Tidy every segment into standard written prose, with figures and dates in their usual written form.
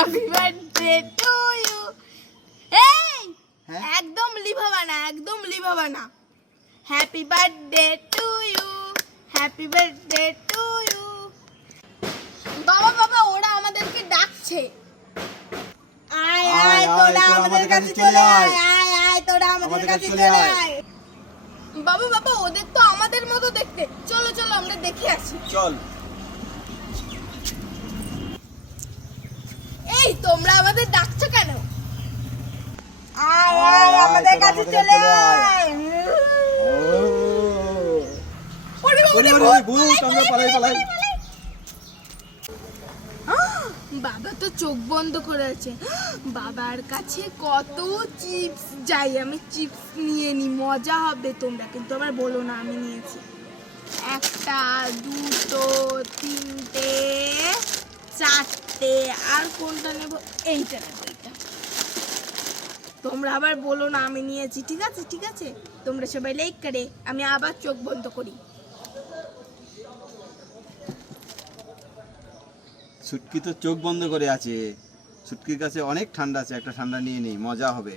Happy birthday to you. এই একদম লিভাবা না, একদম লিভাবা না। Happy birthday to you, happy birthday to you. বাবা বাবা ওরা আমাদেরকে ডাকছে। আয় আয় তোরা আমাদের কাছে চলে আয়, আয় আয় তোরা আমাদের কাছে চলে আয়। বাবা বাবা ওদের তো আমাদের মতো দেখতে, চলো চলো আমরা দেখে আসি। চল। এই তোমরা আমাদের ডাকছো কেন? আয় আয় আমাদের কাছে চলে আয়। ওরে ওরে ভূত, আমরা পালাই পালাই। বাবা তো চোখ বন্ধ করে আছে। বাবার কাছে কত চিপস, যাই আমি চিপস নিয়ে নি, মজা হবে। তোমরা কিন্তু আবার বলো না আমি নিয়েছি। একটা, দুটো, তিনটে, চারটে, আর কোনটা নেব? এইটা নেব, এইটা। তোমরা আবার বলো না আমি নিয়েছি। ঠিক আছে ঠিক আছে, তোমরা সবাই লাইক করে। আমি আবার চোখ বন্ধ করি। ছুটকি তো চোখ বন্ধ করে আছে। ছুটকির কাছে অনেক ঠান্ডা আছে, একটা ঠান্ডা নিয়ে নেই, মজা হবে।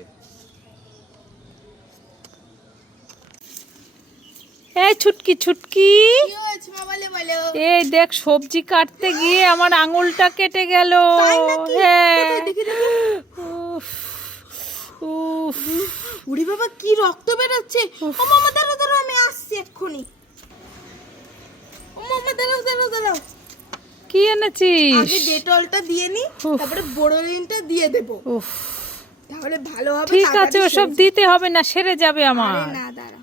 এই ছুটকি ছুটকি, কি হয়েছে মা? বলে বলো। এই দেখ সবজি কাটতে গিয়ে আমার আঙুলটা কেটে গেল। তাই নাকি? হ্যাঁ। কোথায় দেখি দেখি। উফ, উফ। উড়ি বাবা কি রক্ত বেরোচ্ছে। ও মামা দাঁড়াও দাঁড়াও, আমি আসছি এক্ষুনি। ও মামা দাঁড়াও দাঁড়াও দাঁড়াও, কি এনেছিস? আগে ডেটলটা দিয়ে নি, উফ। তারপরে বোরোলিনটা দিয়ে দেব, উফ, তাহলে ভালো হবে। ঠিক আছে, তাড়াতাড়ি ওসব সেরে দিতে হবে না, সেরে যাবে যাবে। আমার। আরে না দাঁড়া।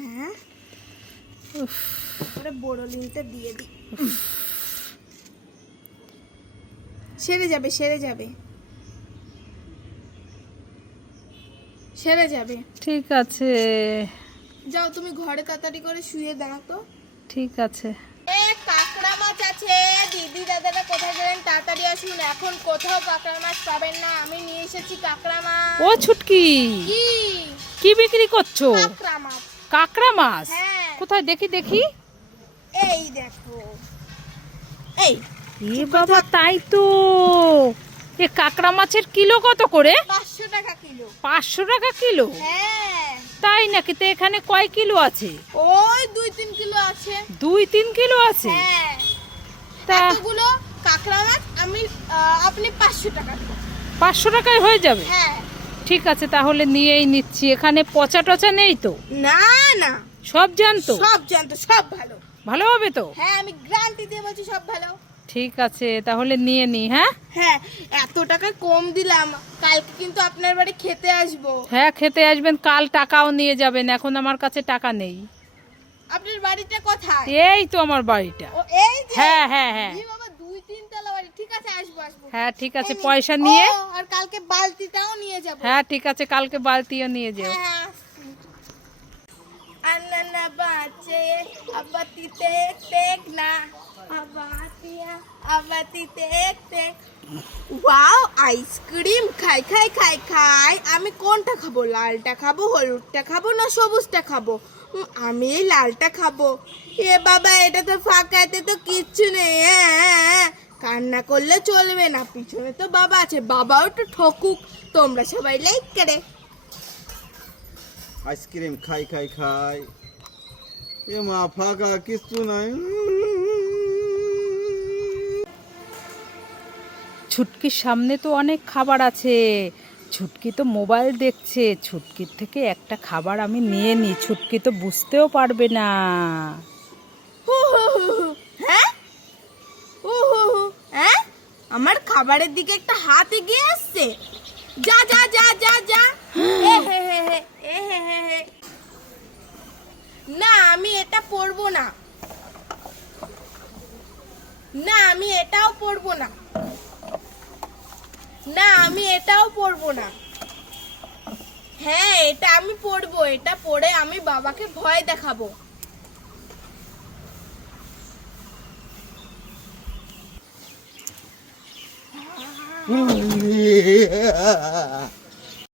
হ্যাঁ উফ, তারপরে বোরোলিনটা দিয়ে দি, সেরে যাবে সেরে যাবে সেরে যাবে। ঠিক আছে যাও তুমি ঘরে তাড়াতাড়ি করে শুয়ে দাও তো। ঠিক আছে। এ কাঁকড়া মাছ আছে, দিদি দাদারা কোথায় গেলেন? তাড়াতাড়ি আসুন, এখন কোথাও কাঁকড়া মাছ পাবেন না। আমি নিয়ে এসেছি কাঁকড়া মাছ। ও ছুটকি, কি কি বিক্রি করছো? কাঁকড়া মাছ। কাঁকড়া মাছ? হ্যাঁ। কোথায় দেখি দেখি। এই দেখো, এই এ বাবা, তাই তো। এ কাঁকড়া মাছের কিলো কত করে? 500 টাকা কিলো। 500 টাকা কিলো? হ্যাঁ তাই নাকি? তো এখানে কয় কিলো আছে? ওই 2-3 কিলো আছে। 2-3 কিলো আছে? হ্যাঁ তা এতগুলো কাঁকড়া মাছ আমি আপনি 500 টাকা দিন। 500 টাকায় হয়ে যাবে? হ্যাঁ ঠিক আছে, তাহলে নিয়েই নিচ্ছি। এখানে পচা টচা নেই তো? না না, সব জানতো? সব জানতো, সব ভালো। ভালো হবে তো? হ্যাঁ আমি গ্যারান্টি দিয়ে বলছি সব ভালো। ঠিক আছে, তাহলে নিয়ে নি। হ্যাঁ হ্যাঁ এত টাকা কম দিলাম, কালকে কিন্তু আপনার বাড়ি খেতে আসবো। হ্যাঁ, খেতে আসবেন। কাল টাকাও নিয়ে যাবেন, এখন আমার কাছে টাকা নেই। আপনার বাড়িটা কোথায়? এই তো আমার বাড়িটা। ও এই যে। হ্যাঁ হ্যাঁ হ্যাঁ ই বাবা 2-3 তলা বাড়ি। ঠিক আছে আসবো আসবো। হ্যাঁ, ঠিক আছে, এই নিন। পয়সা নিয়ে। ও, আর কালকে বালতিটাও নিয়ে যাব। হ্যাঁ ঠিক আছে, কালকে বালতিও নিয়ে যেও। হ্যাঁ আন্না বাঁচে আবাতিতে টেক না, আবাতিয়া আবাতিতে টেক। ওয়াও, আইসক্রিম খাই খাই খাই খাই। আমি কোনটা খাবো? লালটা খাবো, হলুদটা খাবো, না সবুজটা খাবো? আমি এই লালটা খাবো। এ বাবা এটা তো ফাঁকা, এতে তো কিচ্ছু নেই। কান্না করলে চলবে না, পিছনে তো বাবা আছে, বাবাও একটু ঠকুক। তোমরা সবাই লাইক করে। আইসক্রিম খাই খাই খাই। এ মা, ফাঁকা, কিছু নাই। ছুটকির সামনে তো অনেক খাবার আছে। ছুটকি তো মোবাইল দেখছে, ছুটকির থেকে একটা খাবার আমি নিয়ে নিই, ছুটকি তো বুঝতেও পারবে না। হ্যাঁ হ্যাঁ, আমার খাবারের দিকে একটা হাত এগিয়ে আসছে। যা যা যা যা যা। এ হে হে হে, এ হে হে হে। না আমি এটা পরবো না, না আমি এটাও পরবো না, না আমি এটাও পরবো না। হ্যাঁ এটা আমি পরবো, এটা পরে আমি বাবাকে ভয় দেখাবো।